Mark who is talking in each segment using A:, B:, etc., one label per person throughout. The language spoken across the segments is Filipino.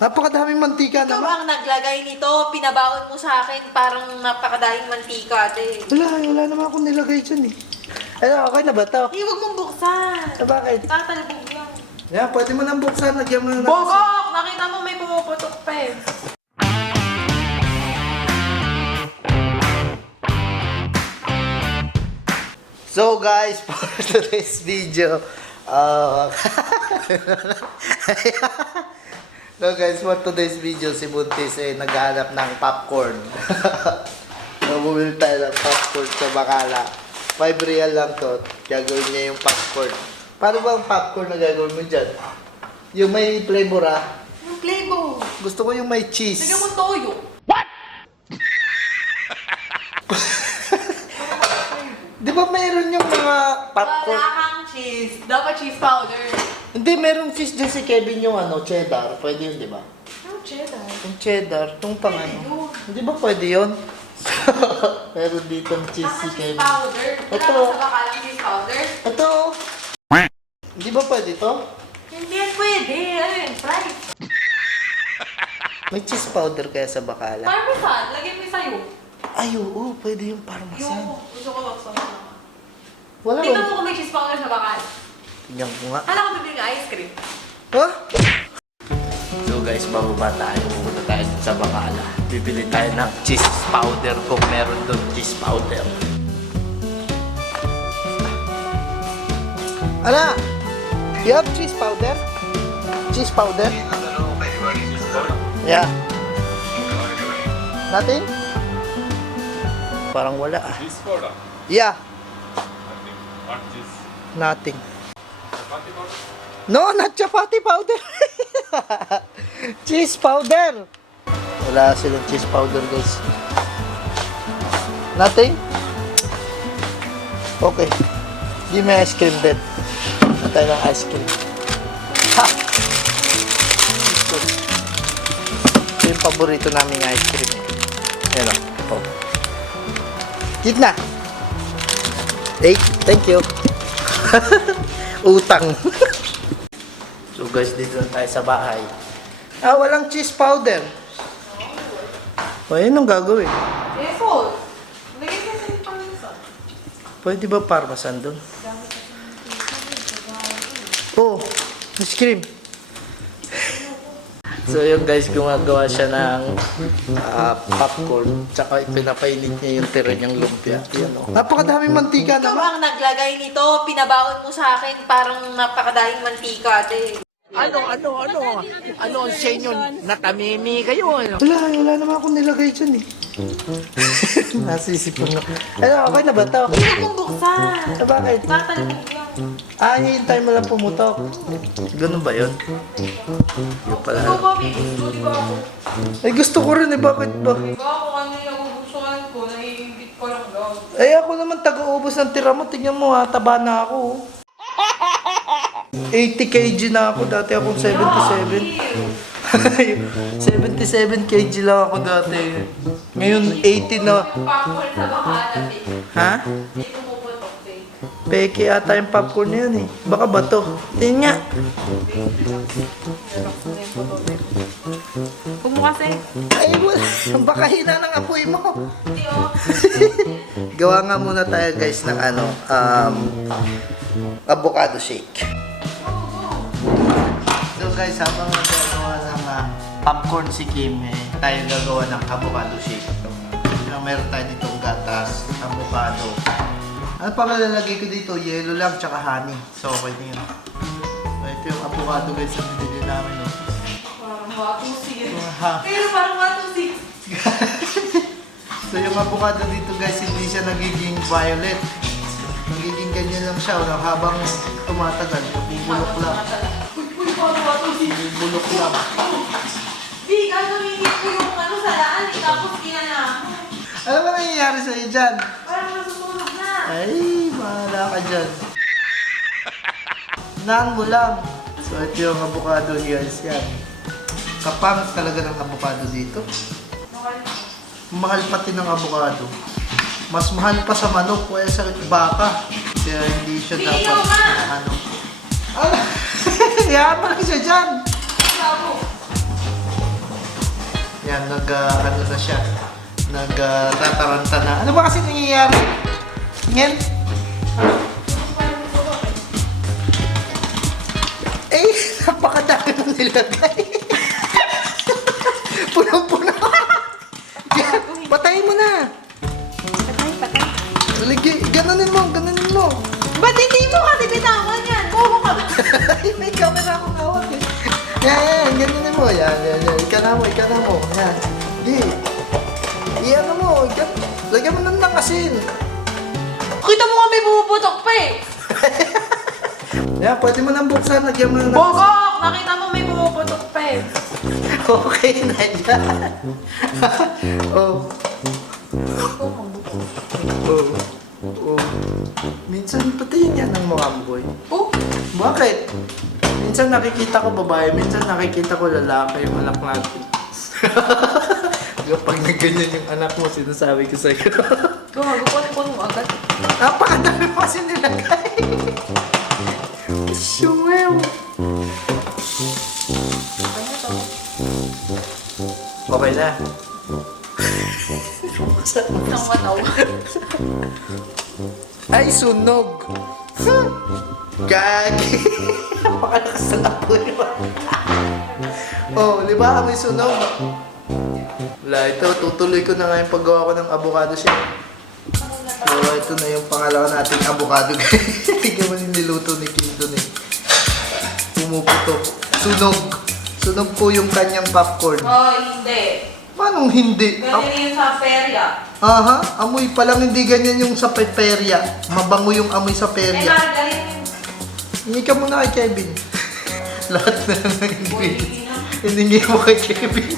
A: Napakadaming mantika
B: Ikaw
A: naman.
B: ang naglagay nito, pinabaon mo sa akin, parang napakadahing mantika, ate.
A: Wala, wala naman akong nilagay dyan eh. Ano, okay na ba to?
B: Hindi, huwag mong buksan.
A: Ah, bakit?
B: Tatalbog lang.
A: Yan, pwede mo nang buksan. Lagyan mo na ng-
B: Bogok! Nakita mo may pumuputok pa eh.
A: So guys, for today's video, uh, so guys, for today's video, si Buntis ay naghahanap ng popcorn. so, bumili tayo ng popcorn sa Bacala. 5 real lang to. Gagawin niya yung popcorn. Paano ba ang popcorn na gagawin mo dyan? Yung may flavor ah.
B: Yung flavor.
A: Gusto ko yung may cheese.
B: Bigyan mo toyo.
A: Di ba mayroon yung mga popcorn?
B: Wala kang cheese. Dapat cheese powder.
A: Hindi, merong cheese dyan si Kevin yung ano, cheddar. Pwede yun, di ba?
B: Yung cheddar.
A: Yung cheddar, yung pang ano.
B: yun.
A: Hindi ba pwede yun? Meron dito ang cheese si
B: Saka cheese
A: Kevin.
B: powder. Wala
A: Ito.
B: ka sa bakalang cheese powder.
A: Ito. Hindi ba pwede to?
B: Hindi yan pwede. Ano yun? Fries.
A: May cheese powder kaya sa bakala?
B: Parmesan. Lagyan mo sa'yo.
A: Ay, oo, pwede yung parmesan.
B: Yung gusto ko magsama.
A: Wala
B: Tingnan
A: ba?
B: mo kung may cheese powder sa bakal.
A: Tingnan ko nga.
B: Kala ko bibili ka ice cream.
A: Ha? So guys, bababa tayo. Pupunta tayo sa bakala. Bibili tayo ng cheese powder kung meron doon cheese powder. Ana, you have cheese powder? Cheese powder? Yeah. Nothing? Parang wala ah.
C: Cheese powder.
A: Yeah,
C: Nothing. What cheese?
A: nothing. No, not chapati powder. cheese powder. Wala silang cheese powder, guys. Nothing? Okay. Give me ice cream. Ano tayo ng ice cream? Ha! Ito. Yung paborito naming ice cream. Ayan o. Ito. Gitna. Hey, thank you. Utang. so guys, dito na tayo sa bahay. Ah, walang cheese powder. O, yun ang gagawin.
B: Careful. Lagyan ka sa parmesan.
A: Pwede ba parmesan doon? Oh, ice cream. So yung guys, gumagawa siya ng ah, popcorn. Tsaka pinapainit niya yung tira niyang lumpia. Yan o. Napakadaming mantika
B: Ikaw ang naglagay nito, pinabaon mo sa akin, parang napakadahing mantika, ate.
D: Ano, ano, ano? Ano ang sa inyo? Natamimi kayo, ano?
A: Wala, wala naman akong nilagay dyan eh. Nasisipon na. Ano, okay na ba to?
B: Hindi mong buksan.
A: Ah, bakit?
B: Lang.
A: Ah, hihintay mo lang pumutok. Ganun ba yun? Yun
B: Ikaw
A: pala.
B: ba, gusto, di ba ako?
A: Ay, gusto ko rin eh. Bakit ba?
B: Di ba ako ano yung nagugustuhan ko, naiingit ko lang daw.
A: Ay, ako naman taga-ubos ng tira mo. Tingnan mo ha, taba na ako. oh. 80 kg na ako. Dati akong 77. 77 kg lang ako dati. Ngayon, 80 na. Ha? Peke ata yung popcorn na yan eh. Baka ba to? Tingnan nga.
B: Huwag mo kasi.
A: Ay, wala. Baka hina ng apoy mo. Gawa nga muna tayo guys ng ano, um, avocado shake. Guys, habang nagagawa ng ah, popcorn si Kim, eh, tayo gagawa ng avocado shake. So, meron tayo ditong gatas, avocado. Ano pa malalagay ko dito? Yellow lang, tsaka honey. So, okay na yun. So, ito yung avocado guys, sa binili namin. No?
B: Parang matusig.
A: Ha?
B: Pero parang matusig.
A: So yung avocado dito guys, hindi siya nagiging violet. Nagiging ganyan lang siya no? habang tumatagal. Bubulok lang. Bubulok lang.
B: Di, gagamitin ko yung ano sa daan, eh, tapos ginana mo.
A: Ano ba nangyayari sa'yo dyan?
B: Parang nasusunog na.
A: Ay, bahala ka dyan. Naan mo lang. So ito yung avocado guys. Yan. Kapang talaga ng avocado dito. Mahal pati ng avocado. Mas mahal pa sa manok o sa baka. Kaya hindi siya
B: Hindi,
A: dapat
B: ikaw
A: na ano. Ano? Yaman siya dyan.
B: Bravo.
A: Yan, nag, ah, ano na siya. Nag, ah, tataranta na. Ano ba kasi nangyayari? Ngayon? Eh, napakadami nang nilagay. Yan,
B: yan,
A: ganunin mo. Yan, yan, yan. Ika na mo, ika na mo. Yan. Di. Iyan mo. Ika- Lagyan mo ng asin.
B: Kita mo nga may bumuputok pa eh.
A: Yan, pwede mo nang buksan. Lagyan mo ng
B: Bogok! Nakita mo may bumuputok pa eh.
A: Okay na yan. oh. Oh. Oh. Minsan patayin yan ng mo, boy.
B: Oh,
A: Bakit? Minsan nakikita ko babae, minsan nakikita ko lalaki yung anak natin. Kapag nagganyan yung anak mo, sinasabi ko sa'yo.
B: ko mo agad.
A: Napakadami pa kasi nilagay. Shumew. Okay na.
B: Isang mataw.
A: Ay, sunog. Gagi. Napakalakas na apoy oh, di ba? May sunog. Wala, ito. Tutuloy ko na nga yung paggawa ko ng avocado shake. So, ito na yung pangalawa nating avocado. Tignan mo yung niluto ni Kim doon eh. Pumuputok. Sunog. Sunog po yung kanyang popcorn.
B: Oh, hindi.
A: Paano hindi?
B: Ganyan yun sa perya.
A: Aha, amoy pa lang hindi ganyan yung sa peperya. Mabango yung amoy sa
B: Eh,
A: perya. Hindi ka muna kay Kevin. Lahat na lang ng ingredients. Hindi mo kay Kevin.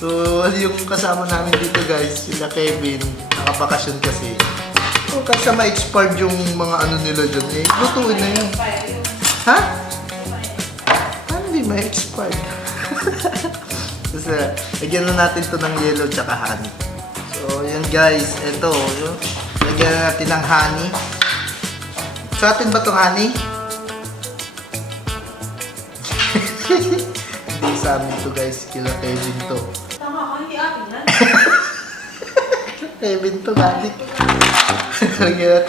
A: So, yung kasama namin dito guys, sila Kevin, nakabakasyon kasi. So, kasi ma-expired yung mga ano nila dyan, eh, lutuin na yun. Ha? Paano hindi ma-expired? Kasi, lagyan na natin to ng yellow tsaka honey. So, yun guys, ito, yun. Lagyan na natin ng honey. Sa atin ba itong honey? Hindi sa amin to guys, kila Kevin to.
B: Tama ka, hindi akin yan.
A: Kevin to, ng yellow.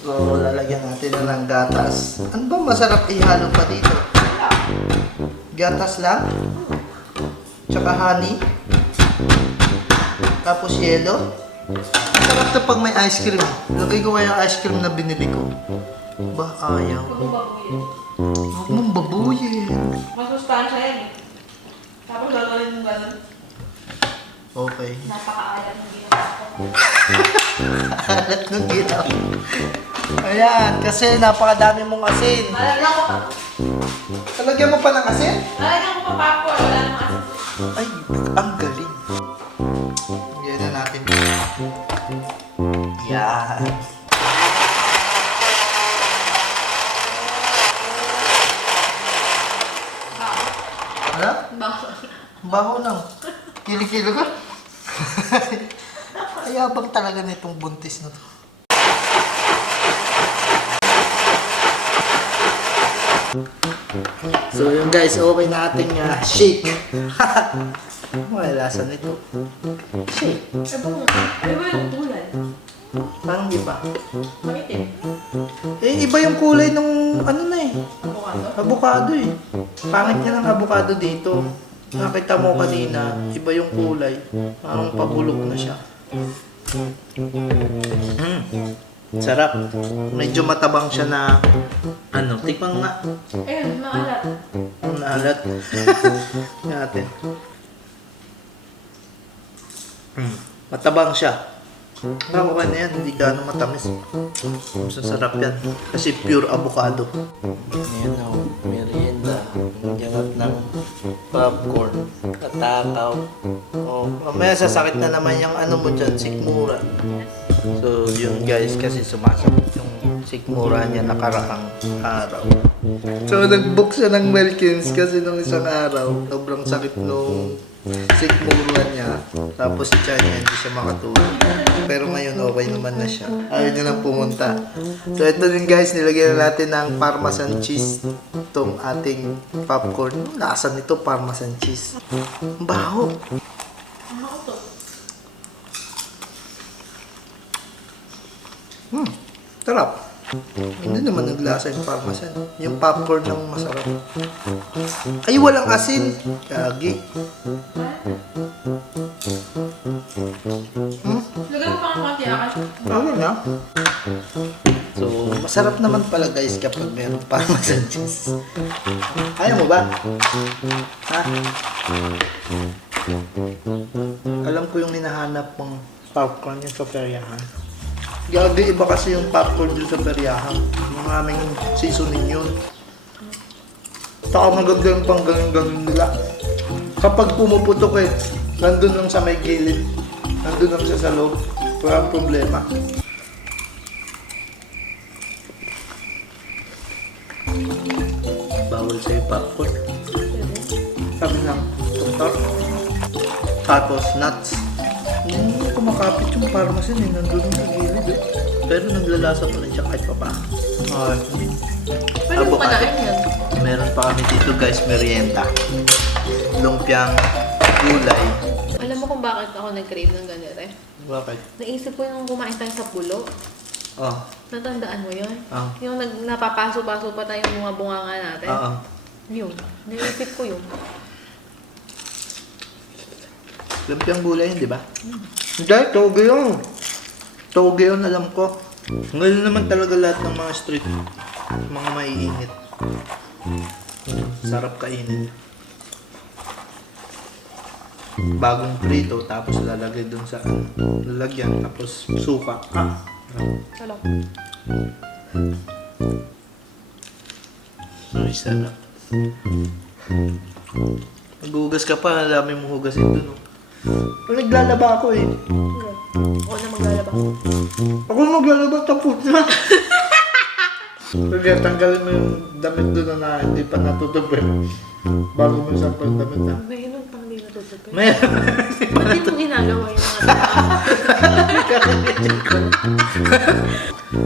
A: So, lalagyan natin na ng gatas. Ano ba masarap ihalo pa dito? Gatas lang? Tsaka honey? Tapos yelo? Masarap to pag may ice cream. Lagay ko kaya yung ice cream na binili ko. Ba, ayaw.
B: Huwag mo babuyin.
A: Huwag mong babuyin.
B: Masustansya yan eh. Tapos gagawin mo ganun.
A: Okay.
B: Napakaalat ng ginawa ko.
A: Alat ng ginaw. Ayan, kasi napakadami mong asin.
B: Lalagyan ko pa.
A: Talagyan mo pa ng asin?
B: Lalagyan ko pa popcorn. Wala namang asin.
A: Ay, ang galing. Yan. Ano?
B: Bakit?
A: Baho lang. Kilikilo ka? Ayabang talaga nitong buntis na to. So yun guys, okay na ating ah, shake. May lasa nito. Shake.
B: Ano ba yung kulay?
A: Parang iba.
B: Manitin.
A: Eh, iba yung kulay nung ano na eh.
B: Avocado.
A: Avocado eh. Pangit niya ng avocado dito. Nakita mo kanina, iba yung kulay. Parang pabulok na siya. Mm. Sarap. Medyo matabang siya na ano, tikman nga.
B: Ayun, maalat.
A: Ang naalat. natin. Mm. Matabang siya. Ah, okay na yan. Hindi gaano matamis. Mas sarap yan. Kasi pure avocado. Ayan o. Merienda. Ganap ng popcorn. Katakaw. Oh, mamaya sasakit na naman yung ano mo dyan, sikmura. So, yun guys, kasi sumasakit yung sikmura niya nakaraang araw. So, nag-book siya ng Melkins kasi nung isang araw, sobrang sakit nung Sigmuruan niya. Tapos si Chan niya, hindi siya makatulog. Pero ngayon, okay naman na siya. Ayaw niya nang pumunta. So, ito din guys, nilagyan na natin ng parmesan cheese itong ating popcorn. Lasa nito, parmesan cheese. Baho. Hmm, sarap. Hindi naman naglasa yung parmesan. Yung popcorn lang masarap. Ay, walang asin. Kagi.
B: Lagyan mo pa ng konti akas.
A: Ano na? So, masarap naman pala guys kapag meron parmesan cheese. Kaya mo ba? Ha? Alam ko yung hinahanap mong popcorn yung sa peryahan. Gagi iba kasi yung popcorn dun sa peryahan. Yung aming seasoning yun. Saka maganda yung panggaling-galing nila. Kapag pumuputok eh, nandun lang sa may gilid. Nandun lang siya sa loob. Walang problema. Bawal sa'yo popcorn. Sabi ng doktor. Tapos nuts. Hindi kumakapit yung parmesan eh. Nandun gilid eh. Pero naglalasa pa rin siya kahit pa pa.
B: Pwede mo kanain yan.
A: Meron pa kami dito guys, merienda. Lumpiang gulay.
B: Alam mo kung bakit ako nag-crave ng ganito eh?
A: Bakit?
B: Naisip ko yung kumain tayo sa pulo.
A: Oh,
B: Natandaan mo yun?
A: Ah.
B: Yung nag, napapaso-paso pa tayong mga bunganga natin.
A: oo.
B: Yun. Naisip ko yun.
A: Lumpiang gulay yun, di ba? Hindi, toge yun. Toge yun, alam ko. Ngayon naman talaga lahat ng mga street, mga maiinit. Sarap kainin. Bagong prito, tapos lalagay dun sa lalagyan, tapos suka. Ah,
B: Alam.
A: Ay, sarap. Maghugas ka pa, dami mo hugasin dun. Oh. Naglalaba ako eh.
B: Ako na maglalaba.
A: Ako maglalaba tapos na. Kaya tanggalin mo yung damit doon na hindi pa natutupi. Bago mo sampal yung damit na.
B: Mayroon pang hindi natutupin.
A: Meron.
B: Hindi mo ginagawa yung mga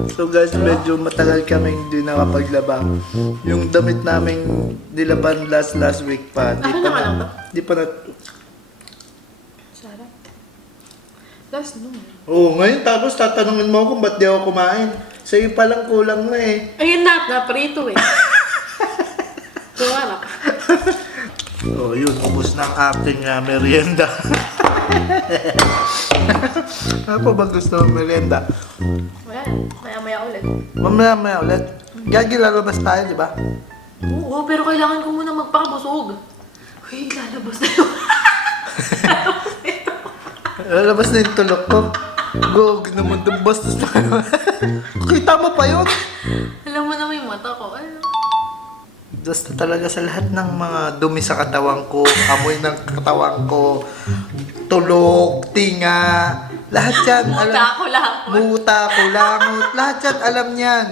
A: so guys, medyo matagal kami hindi nakapaglaba. Yung damit namin nilaban last last week pa. Di
B: Ako
A: pa
B: na lang
A: di pa na,
B: Sarap. Last no.
A: Oo, ngayon tapos tatanungin mo kung ba't di ako kumain. Sa'yo palang kulang na eh.
B: Ayun na, naprito eh. Sumarap.
A: So yun, ubos na ang ating uh, merienda. ano pa ba gusto mong merienda?
B: Wala. Maya-maya ulit.
A: Mamaya maya ulit. Gagi lalabas tayo, di ba?
B: Oo, pero kailangan ko muna magpakabusog. Uy, lalabas na yun.
A: Lalabas na yung tulok ko. Gog naman itong bastos na kayo. Kita mo pa yun?
B: Alam mo na may mata ko. Ano?
A: Basta talaga sa lahat ng mga dumi sa katawan ko, amoy ng katawan ko, tulog, tinga, lahat yan.
B: Muta ko lang.
A: Muta, kulangot, lahat yan alam niyan.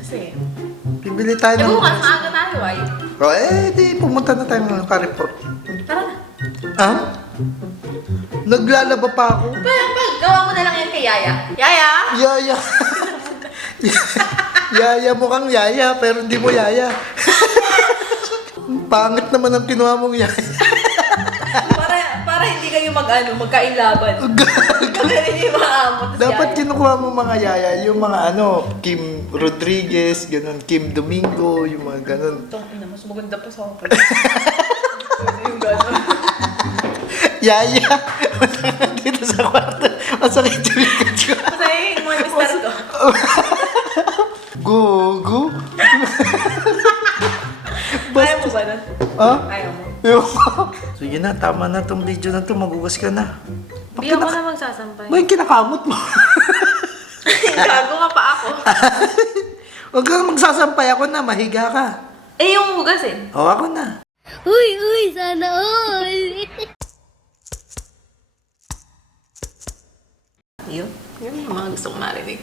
B: Kasi,
A: Bibili tayo
B: eh
A: ng...
B: bukas maaga tayo ay.
A: O eh, di pumunta na tayo ng Carrefour. Ah? Naglalaba pa ako.
B: Pero pag gawa mo na lang yan kay Yaya. Yaya!
A: Yaya. yaya mo kang yaya, pero hindi mo yaya. Pangit naman ang kinuha mong yaya.
B: para, para hindi kayo mag, ano, magkain laban. Kasi hindi maamot.
A: Dapat kinukuha mo mga yaya, yung mga ano, Kim Rodriguez, ganun, Kim Domingo, yung mga ganun.
B: Itong ina, mas maganda pa sa akin. yung gano'n.
A: Yaya! Dito sa kwarto, masakit yung likod ko.
B: Kasi yung mga mister ko.
A: Gugu.
B: Ayaw mo ba nun?
A: Ha?
B: Ayaw mo.
A: Yung... Sige na, tama na tong video na to, magugas ka na.
B: Hindi ako na magsasampay.
A: Ba yung kinakamot mo?
B: Gago nga pa ako.
A: Huwag kang magsasampay ako na, mahiga ka.
B: Eh, yung hugas eh.
A: O, ako na.
E: Uy, uy, sana all!
B: Yun. Yun yung mga gusto kong marinig.